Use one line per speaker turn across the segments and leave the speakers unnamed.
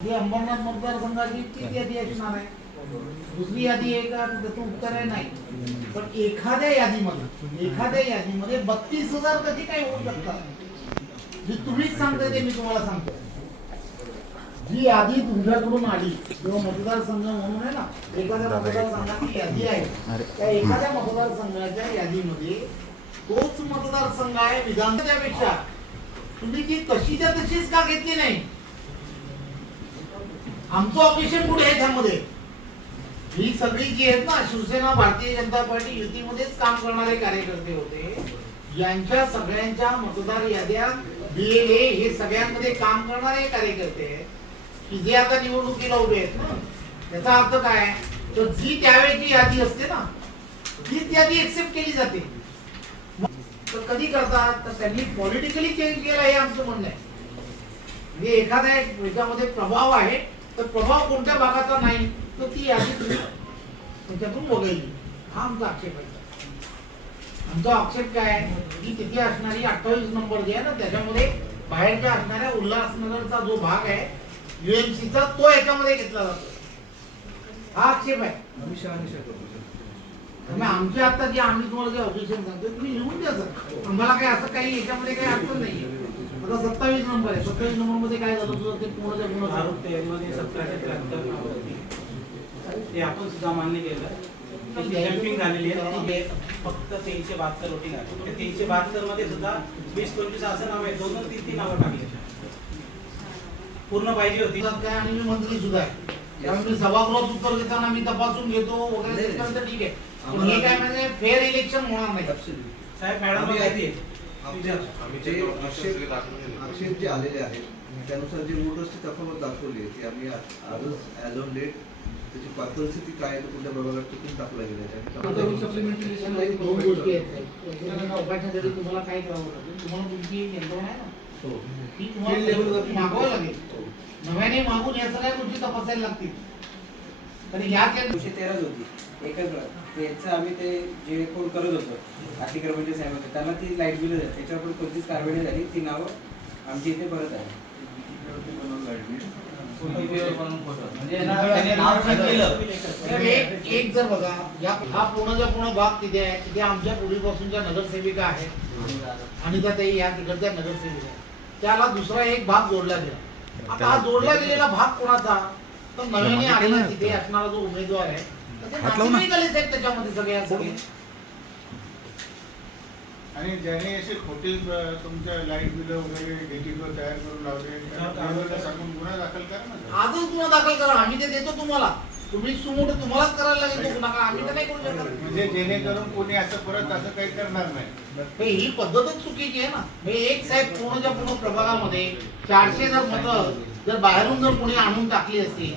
ही अंबरनाथ मतदारसंघाची तीच यादी असणार आहे. दुसरी यादी आहे का? त्याचं उत्तर आहे नाही. पण एखाद्या यादीमध्ये एखाद्या यादीमध्ये बत्तीस हजार कधी काय होऊ शकतात जी तुम्हीच सांगताय ते मी तुम्हाला सांगतो. जी यादी तुमच्याकडून आली किंवा मतदारसंघ म्हणून आहे ना एखाद्या मतदारसंघाची यादी आहे. त्या एखाद्या मतदारसंघाच्या यादीमध्ये तोच मतदारसंघ आहे विधानसभेपेक्षा. तुम्ही ती तशीच्या तशीच का घेतली नाही? आमचं ऑपरेशन कुठे आहे त्यामध्ये? ही सगळी जी आहेत ना शिवसेना भारतीय जनता पार्टी युतीमध्येच काम करणारे कार्यकर्ते होते. यांच्या सगळ्यांच्या मतदार याद्या बीएलए हे सगळ्यांमध्ये काम करणारे कार्यकर्ते आहेत. की जे आता निवडणुकीला उभे आहेत ना त्याचा अर्थ काय तर जी त्यावेळेची यादी असते ना तीच यादी एक्सेप्ट केली जाते. तर कधी करतात? तर त्यांनी पॉलिटिकली चेंज केला हे आमचं म्हणणं आहे. म्हणजे एखाद्या याच्यामध्ये प्रभाव आहे तर प्रभाव कोणत्या भागाचा नाही तर ती यादी तुम्ही त्याच्यातून वगळली. हा आमचा आक्षेप आहे. आमचा आक्षेप काय आहे? की तिथे असणारी अठ्ठावीस नंबर जी आहे ना त्याच्यामध्ये बाहेरच्या असणाऱ्या उल्हासनगरचा जो भाग आहे युएमसीचा तो याच्यामध्ये घेतला जातो. हा आक्षेप आहे. त्यामुळे आमचे आता जे आम्ही तुम्हाला जे ऑफिशियल सांगतो तुम्ही लिहून द्या सर. आम्हाला काय असं काही याच्यामध्ये काही अडचण नाही सत्तावीस नंबर आहे. सत्तावीस नंबरमध्ये काय झालं? तुझं ते पूर्ण पूर्ण झालं.
तेरमध्ये सतराशे त्र्याहत्तर नावं होती. ते आपण सुद्धा मान्य केलं. त्याची जम्पिंग झालेली आहे. ती फक्त तीनशे बहात्तर वोटिंग आहे. त्या तीनशे बहात्तरमध्ये सुद्धा वीस पंचवीस असं नाव आहे दोन दोन तीन तीन नावं टाकली. पूर्ण पाहिजे होती.
त्याच्यात काय आणि मी मंत्री सुद्धा आहे. त्यामुळे मी सभागृहात उत्तर देताना मी तपासून घेतो वगैरे ठीक आहे. हे काय म्हणजे फेअर इलेक्शन होणार नाही.
साहेब मॅडम माहिती आहे.
आक्षेप जे आलेले आहेत त्यानुसार जे वोटर्सची तफावत दाखवली आहे ती आम्ही आजच ॲज ऑन डेट त्याची परिस्थिती काय आहे कुठल्या प्रभागात चुकून टाकला गेला
नव्याने मागून या सगळ्या गोष्टी तपासायला लागतील. पण ह्या केंद्र
दोनशे तेराच होती. एकच त्याचं आम्ही ते जे कोण करत होतो अतिक्रमणचे साहेब होते त्यांना ती लाइट बिल त्याच्यावर पण कोणतीच कारवाई झाली. ती नावं आमची इथे परत आहे
एक एक जर बघा या हा पूर्णच्या पूर्ण भाग तिथे आहे. तिथे आमच्या पूर्वीपासूनच्या नगरसेविका आहेत आणि त्या या तिकडच्या नगरसेविका त्याला दुसरा एक भाग जोडला गेला. आता हा जोडला गेलेला भाग कोणाचा? तर नव्याने आलेला तिथे असणारा जो उमेदवार आहे. तर ते आहेत त्याच्यामध्ये सगळ्या सगळे
आणि ज्याने असे खोटे अ, तुमच्या लाइट बिल वगैरे डेटिंग तयार करून लावले त्याला सांगून गुन्हा दाखल करा ना
आजच गुन्हा दाखल करा. आम्ही ते देतो तुम्हाला. तुम्ही सुमोट तुम्हालाच करायला लागेल तो गुन्हा. आम्ही तर नाही करू शकत.
म्हणजे जेणेकरून कोणी असं परत असं काही करणार नाही.
हे ही पद्धतच चुकीची आहे ना. हे एक साहेब पूर्णच्या पूर्ण प्रभागामध्ये चारशे जर मतं जर बाहेरून जर कोणी आणून टाकली असती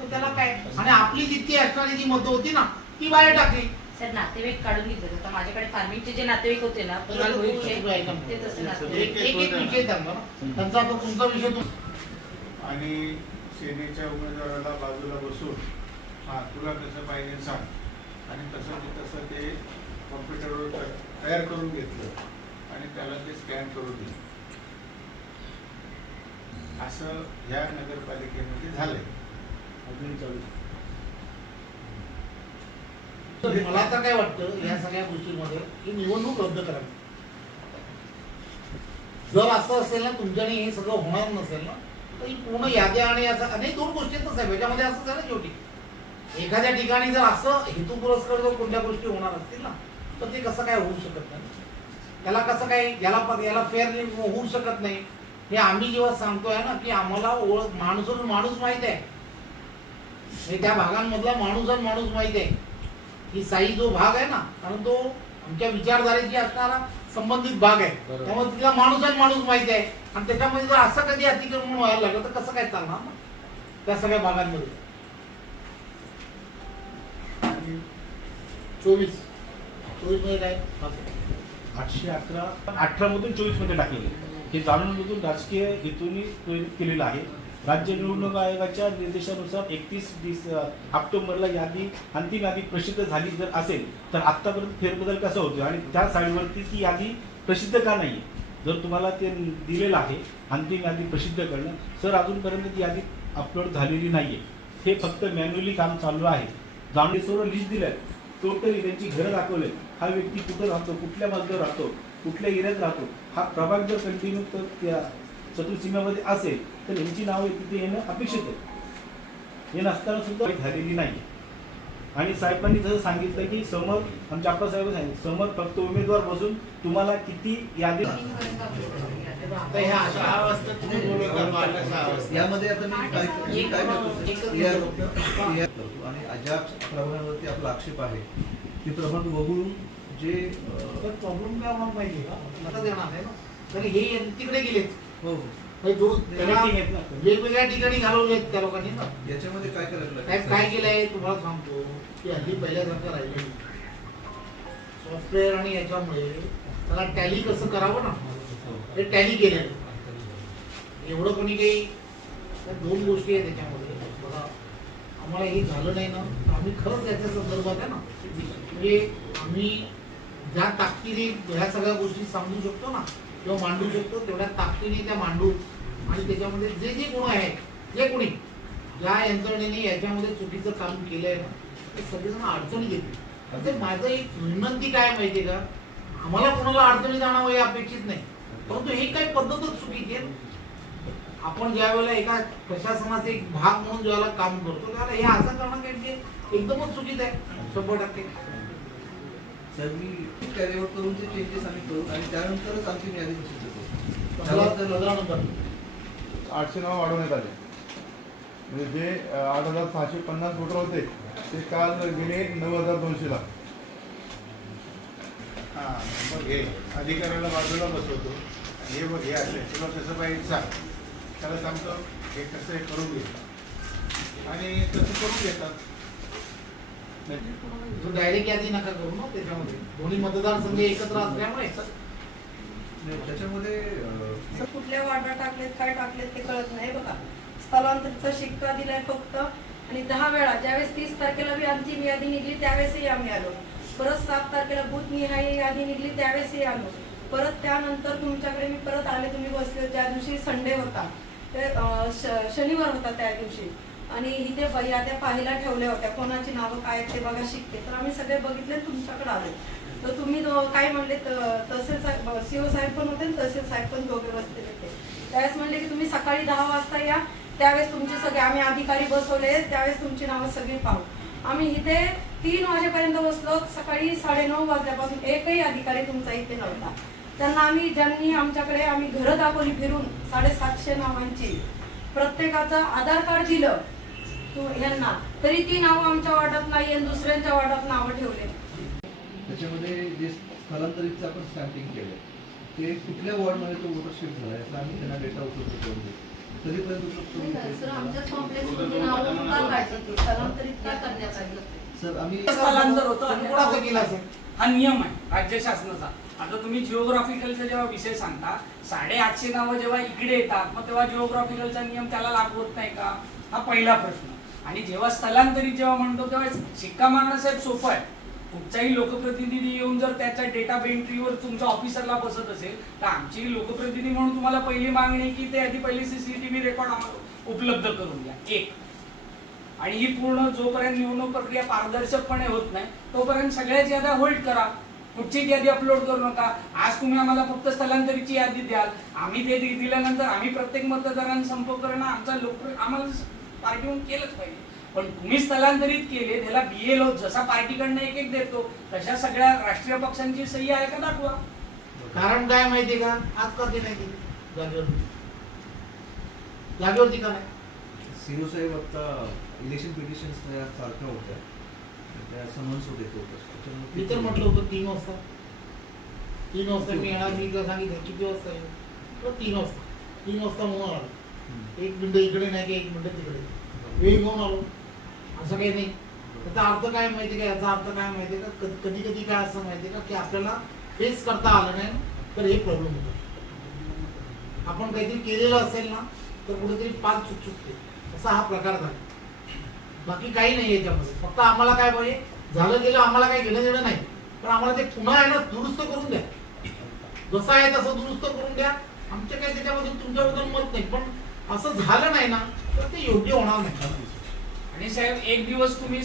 तर त्याला काय? आणि आपली जितकी असणारी जी मतं होती ना ती बाहेर टाकली.
सर नातेवाईक काढून घेतले आता माझ्याकडे फार्मिंगचे जे नातेवाईक होते ना कुणाल भोईरचे, ते तसे नातेवाईक.
एक एक एक विषय त्यांना. ना त्यांचा आता तुमचा विषय
आणि सेनेच्या उमेदवाराला बाजूला बसून हा तुला कसं पाहिजे सांग. आणि तसं ते तसं ते कॉम्प्युटरवर तयार करून घेतलं. आणि त्याला ते स्कॅन करून दिलं. असं ह्या नगरपालिकेमध्ये झालंय. अजून चालू
मला तर काय वाटतं या सगळ्या गोष्टींमध्ये ही निवडणूक रद्द करावी. जर असं असेल ना तुमच्याने हे सगळं होणार नसेल ना तर ही पूर्ण याद्या आणि असं अनेक दोन गोष्टी साहेब याच्यामध्ये असं झालं शेवटी. एखाद्या ठिकाणी जर असं हेतू पुरस्कार जर कोणत्या गोष्टी होणार असतील ना तर ते कसं काय होऊ शकत नाही? त्याला कसं काय याला याला फेअर होऊ शकत नाही? हे आम्ही जेव्हा सांगतोय ना की आम्हाला ओळख माणूस माणूस माहीत आहे. हे त्या भागांमधला माणूस आणि माणूस माहीत आहे. की साई जो भाग आहे ना कारण तो आमच्या विचारधारेची असणारा संबंधित भाग आहे. त्यामुळे तिथला माणूस आणि माणूस माहिती आहे. आणि त्याच्यामध्ये जर असं कधी अतिक्रमण व्हायला लागलं तर कसं काय चालणार ना? त्या सगळ्या भागांमध्ये. चोवीस. चोवीसमध्ये काय?
आठशे अकरा. अठरा मधून चोवीसमध्ये टाकलेले हे जाणून घेऊन राजकीय हेतूने प्रेरित केलेलं आहे. राज्य निवडणूक आयोगाच्या निर्देशानुसार एकतीस डिस ऑक्टोबरला यादी अंतिम यादी प्रसिद्ध झाली जर असेल तर आत्तापर्यंत फेरबदल कसा होतो आणि त्या साईडवरती ती यादी प्रसिद्ध का नाही? जर तुम्हाला ते दिलेलं आहे अंतिम यादी प्रसिद्ध करणं सर अजूनपर्यंत ती यादी अपलोड झालेली नाही आहे हे फक्त मॅन्युअली काम चालू आहे. जाऊन सर्व लिस्ट दिलंय टोटली त्यांची घरं दाखवले हा व्यक्ती कुठं राहतो कुठल्या मजल्यावर राहतो? कुठल्या एरियात राहतो हा प्रभाग जर कंटिन्यू तर त्या चतुर्सीमेमध्ये असेल तर यांची नावं तिथे येणं अपेक्षित आहे. हे नसताना सुद्धा झालेली नाही. आणि साहेबांनी जसं सांगितलं की समोर आमच्या आपला साहेब सांगितलं समोर फक्त उमेदवार बसून तुम्हाला किती यादी.
यामध्ये आता मी काय करतो? आणि ज्या प्रमाणावरती आपला आक्षेप आहे. ते प्रमाण वगळून जे
प्रॉब्लेम काय मग माहिती का? आता देणार आहे ना? तर हे तिकडे गेलेच
हो हो.
जो
आहेत.
वेगवेगळ्या ठिकाणी घालवलेत त्या लोकांनी ना.
याच्यामध्ये काय करायला
साहेब काय केलंय तुम्हाला सांगतो की हल्ली पहिल्यासारखं राहिलं सॉफ्टवेअर आणि याच्यामुळे त्याला टॅली कसं करावं ना? ते टॅली केलेलं एवढं कोणी काही दोन गोष्टी आहेत त्याच्यामध्ये. बघा आम्हाला हे झालं नाही ना आम्ही खरंच याच्या संदर्भात आहे ना. म्हणजे आम्ही ज्या ताकदीने ह्या सगळ्या गोष्टी समजू शकतो ना किंवा मांडू शकतो तेवढ्या ताकदीने त्या मांडू. आणि त्याच्यामध्ये जे जे गुण आहेत जे कोणी ज्या यंत्रणेने याच्यामध्ये चुकीचं काम केलंय ना ते सगळेजण अडचणी घेतील तर म्हणजे माझं एक विनंती काय माहितीये का? आम्हाला कोणाला अडचणी जाणावं हे अपेक्षित नाही. परंतु ही काही पद्धतच चुकीची आहे. आपण ज्या वेळेला एका प्रशासनाचा एक भाग म्हणून ज्याला काम करतो त्याला हे असं करणं काही एकदमच चुकीचं आहे. शंभर टक्के.
सर मी कॅरी आउट करून ते चेंजेस आम्ही करू. आणि त्यानंतरच आमची त्याबद्दल
पंधरा नंबर
आठशे नावं वाढवण्यात आले. म्हणजे जे आठ हजार सहाशे पन्नास वोटर होते ते काल गेले नऊ हजार दोनशेला
हा मग हे अधिकाऱ्याला बाजूला बसवतो. हे बघ हे असे तुला कसं पाहिजे सांग. त्याला सांगतो हे कसं हे करून घे. आणि तसं करून घेतात.
डायरेक्ट यादी नका करू ना त्याच्यामध्ये. दोन्ही मतदारसंघ एकत्र असल्यामुळे.
त्याच्यामध्ये
सर कुठल्या वाटा टाकलेत काय टाकलेत ते कळत नाही बघा. स्थलांतरितचा शिक्का दिलाय फक्त. आणि दहा वेळा ज्यावेळेस तीस तारखेला बी अंतिम यादी निघली त्यावेळेसही आम्ही आलो. परत सात तारखेला बूथ निहाय यादी निघली त्यावेळेसही आलो. परत त्यानंतर तुमच्याकडे मी परत आले तुम्ही बसले. ज्या दिवशी संडे होता ते शनिवार होता त्या दिवशी. आणि इथे ब- याद्या पाहायला ठेवल्या होत्या. कोणाची नावं काय आहेत ते बघा शिकते. तर आम्ही सगळे बघितले तुमच्याकडे आलो. तर तुम्ही काय म्हणले त- तहसील साहेब सीओ साहेब पण होते आणि तहसील साहेब पण दोघे बसले होते. त्यावेळेस म्हणले की तुम्ही सकाळी दहा वाजता या. त्यावेळेस तुमचे सगळे आम्ही अधिकारी बसवले. त्यावेळेस तुमची नावं सगळी पाहू. आम्ही इथे तीन वाजेपर्यंत बसलो. सकाळी साडेनऊ वाजल्यापासून एकही अधिकारी तुमचा इथे नव्हता. त्यांना आम्ही ज्यांनी आमच्याकडे आम्ही घरं दाखवली फिरून साडेसातशे नावांची प्रत्येकाचं आधार कार्ड दिलं. तू ह्यांना तरी ती नावं आमच्या वाटात नाही आणि दुसऱ्यांच्या वाटात नावं ठेवले.
त्याच्यामध्ये जे स्थलांतरितचं आपण स्टॅम्पिंग केलं ते कुठल्या वॉर्डमध्ये तो वोटर शिफ्ट झाला याचा आम्ही त्यांना डेटा उपलब्ध करून देऊ.
स्थलांतर होतं आणि
कोणाचं केलं असेल.
हा नियम आहे राज्य शासनाचा. आता तुम्ही जिओग्राफिकलचा जेव्हा विषय सांगता साडेआठशे नावं जेव्हा इकडे येतात मग तेव्हा जिओग्राफिकलचा नियम त्याला लागू होत नाही का? हा पहिला प्रश्न. आणि जेव्हा स्थलांतरित जेव्हा म्हणतो तेव्हा शिक्का मारणं साहेब सोपं आहे. कुठचाही लोकप्रतिनिधी येऊन जर त्याच्या डेटा एंट्रीवर तुमच्या ऑफिसरला बसत असेल तर आमची लोकप्रतिनिधी म्हणून तुम्हाला पहिली मागणी की ते आधी पहिली सीसीटीव्ही रेकॉर्ड आम्हाला उपलब्ध करून द्या. एक. आणि ही पूर्ण जोपर्यंत निवडणूक प्रक्रिया पारदर्शकपणे होत नाही तोपर्यंत सगळ्याच याद्या होल्ड करा. कुठचीच यादी अपलोड करू नका. आज तुम्ही आम्हाला फक्त स्थलांतरीची यादी द्याल. आम्ही ते दिल्यानंतर आम्ही प्रत्येक मतदारांना संपर्क करणं आमचा लोक आम्हाला पार्टीहून केलंच पाहिजे. पण तुम्ही स्थलांतरित केले त्याला बीएलओ जसा पार्टीकडनं एक एक देतो तशा सगळ्या राष्ट्रीय पक्षांची सही आहे का दाखवा.
कारण काय माहितीये का? आज का ते. नाही केली जागेवरती. जागेवरती का नाही?
सीओ साहेब आता इलेक्शन पिटिशन सारख्या होत्या. त्या समन्स होते तो.
मी तर म्हटलं होतं तीन वाजता. तीन वाजता मी येणार मी तर सांगितलं किती वाजता येऊ? तर तीन वाजता. तीन वाजता म्हणून आलो. एक मिनिट इकडे नाही की एक मिनिट तिकडे. वेळ घेऊन आलो. असं काही नाही. त्याचा अर्थ काय माहिती का? याचा अर्थ काय माहिती का? कधी कधी काय असं माहिती का? की आपल्याला फेस करता आलं नाही तर हे प्रॉब्लेम होतो. आपण काहीतरी केलेलं असेल ना तर कुठेतरी पाच चुक चुकते. असा हा प्रकार झाला. बाकी काही नाही याच्यामध्ये. फक्त आम्हाला काय पाहिजे? झालं गेलं आम्हाला काही घेणं देणं नाही. पण आम्हाला ते पुन्हा आहे ना दुरुस्त करून द्या. जसं आहे तसं दुरुस्त करून द्या. आमच्या काही त्याच्याबद्दल तुमच्याबद्दल मत नाही पण असं झालं नाही ना तर ते योग्य होणार नाही.
आणि साहेब एक दिवस तुम्ही